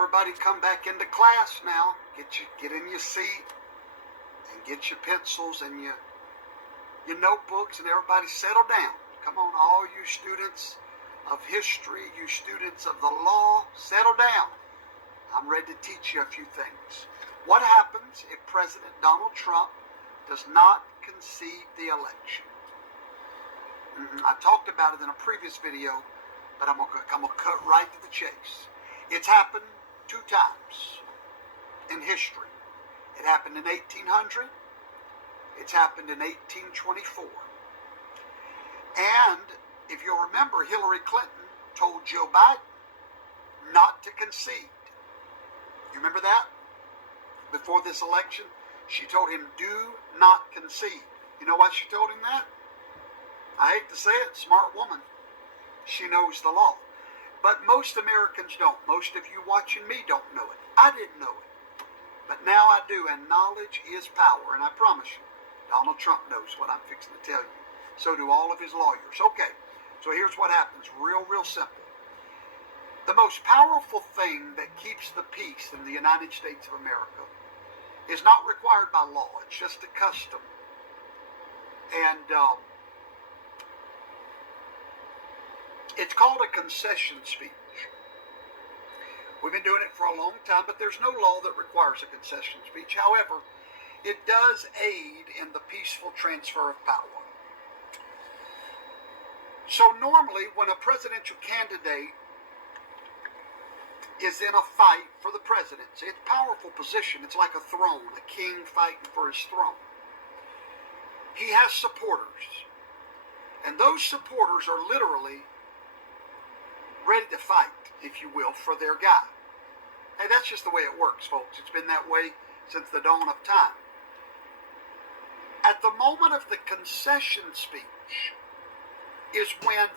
everybody come back into class now. Get in your seat and get your pencils and your notebooks, and everybody settle down. Come on, all you students of history, you students of the law, settle down. I'm ready to teach you a few things. What happens if President Donald Trump does not concede the election? I talked about it in a previous video, but I'm gonna cut right to the chase. It's happened 2 times in history. It happened in 1800. It's happened in 1824. And if you'll remember, Hillary Clinton told Joe Biden not to concede. You remember that? Before this election, she told him, do not concede. You know why she told him that? I hate to say it, smart woman. She knows the law. But most Americans don't. Most of you watching me don't know it. I didn't know it. But now I do, and knowledge is power. And I promise you, Donald Trump knows what I'm fixing to tell you. So do all of his lawyers. Okay, so here's what happens. Real simple. The most powerful thing that keeps the peace in the United States of America is not required by law. It's just a custom. And it's called a concession speech. We've been doing it for a long time, but there's no law that requires a concession speech. However, it does aid in the peaceful transfer of power. So normally, when a presidential candidate is in a fight for the presidency, it's a powerful position. It's like a throne, a king fighting for his throne. He has supporters. And those supporters are literally ready to fight, if you will, for their guy. Hey, that's just the way it works, folks. It's been that way since the dawn of time. At the moment of the concession speech is when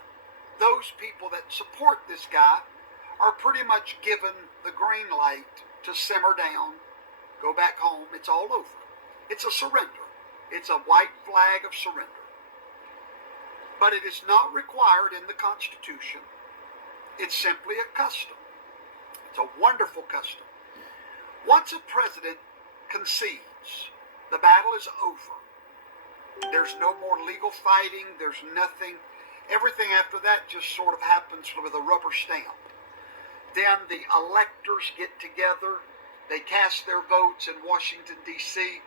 those people that support this guy are pretty much given the green light to simmer down, go back home. It's all over. It's a surrender. It's a white flag of surrender. But it is not required in the Constitution. It's simply a custom. It's a wonderful custom. Once a president concedes, the battle is over. There's no more legal fighting. There's nothing. Everything after that just sort of happens with a rubber stamp. Then the electors get together. They cast their votes in Washington, D.C.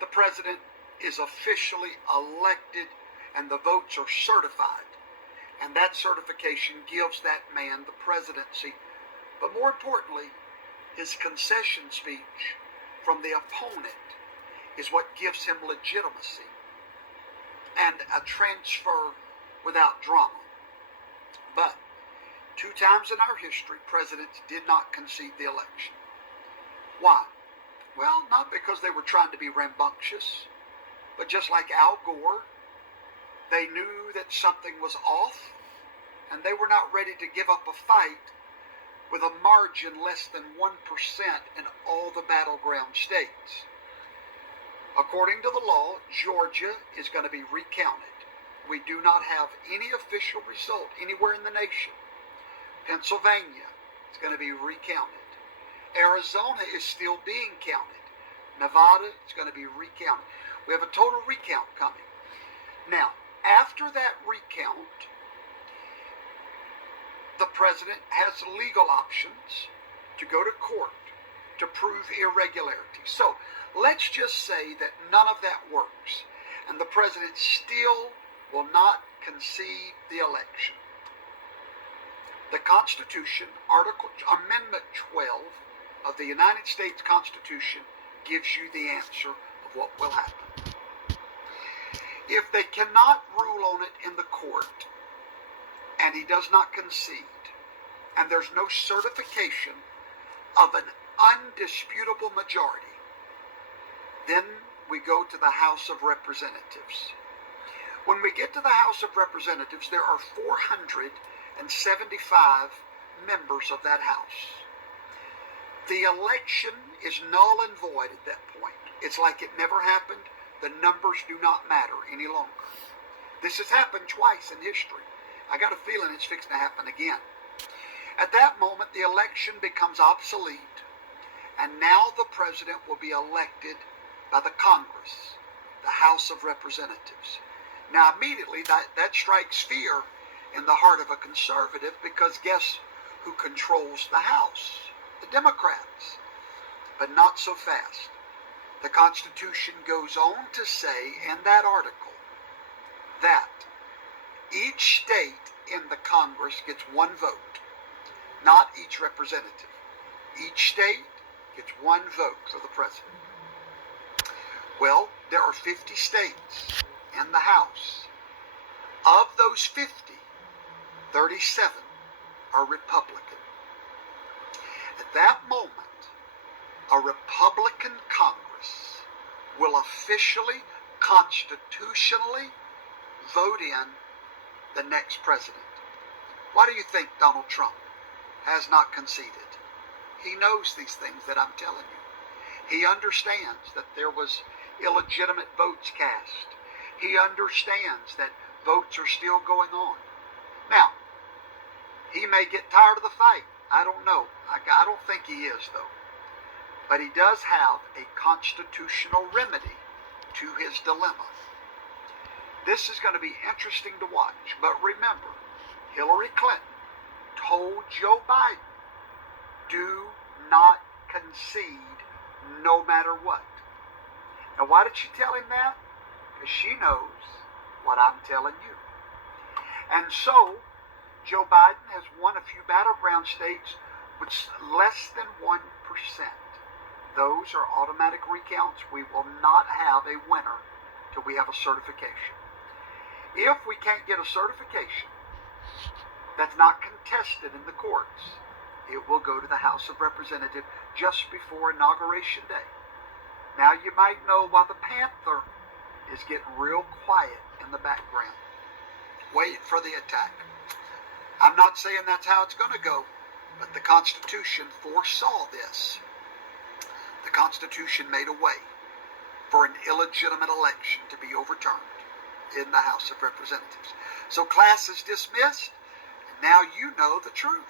The president is officially elected, and the votes are certified. And that certification gives that man the presidency. But more importantly, his concession speech from the opponent is what gives him legitimacy and a transfer without drama. But 2 times in our history, presidents did not concede the election. Why? Well, not because they were trying to be rambunctious, but just like Al Gore, they knew that something was off, and they were not ready to give up a fight with a margin less than 1% in all the battleground states. According to the law, Georgia is going to be recounted. We do not have any official result anywhere in the nation. Pennsylvania is going to be recounted. Arizona is still being counted. Nevada is going to be recounted. We have a total recount coming. Now, after that recount, the president has legal options to go to court to prove irregularity. So, let's just say that none of that works, and the president still will not concede the election. The Constitution, Amendment 12 of the United States Constitution gives you the answer of what will happen. If they cannot rule on it in the court, and he does not concede, and there's no certification of an undisputable majority, then we go to the House of Representatives. When we get to the House of Representatives, there are 475 members of that House. The election is null and void at that point. It's like it never happened. The numbers do not matter any longer. This has happened twice in history. I got a feeling it's fixing to happen again. At that moment, the election becomes obsolete, and now the president will be elected by the Congress, the House of Representatives. Now, immediately, that strikes fear in the heart of a conservative, because guess who controls the House? The Democrats. But not so fast. The Constitution goes on to say in that article that each state in the Congress gets one vote, not each representative. Each state gets one vote for the president. Well, there are 50 states in the House. Of those 50, 37 are Republican. At that moment, a Republican Congress will officially, constitutionally vote in the next president. Why do you think Donald Trump has not conceded? He knows these things that I'm telling you. He understands that there was illegitimate votes cast. He understands that votes are still going on. Now, he may get tired of the fight. I don't know. I don't think he is, though. But he does have a constitutional remedy to his dilemma. This is going to be interesting to watch. But remember, Hillary Clinton told Joe Biden, do not concede no matter what. Now, why did she tell him that? Because she knows what I'm telling you. And so, Joe Biden has won a few battleground states with less than 1%. Those are automatic recounts. We will not have a winner till we have a certification. If we can't get a certification that's not contested in the courts, it will go to the House of Representatives just before Inauguration Day. Now you might know why the Panther is getting real quiet in the background, waiting for the attack. I'm not saying that's how it's going to go, but the Constitution foresaw this. The Constitution made a way for an illegitimate election to be overturned in the House of Representatives. So class is dismissed, and now you know the truth.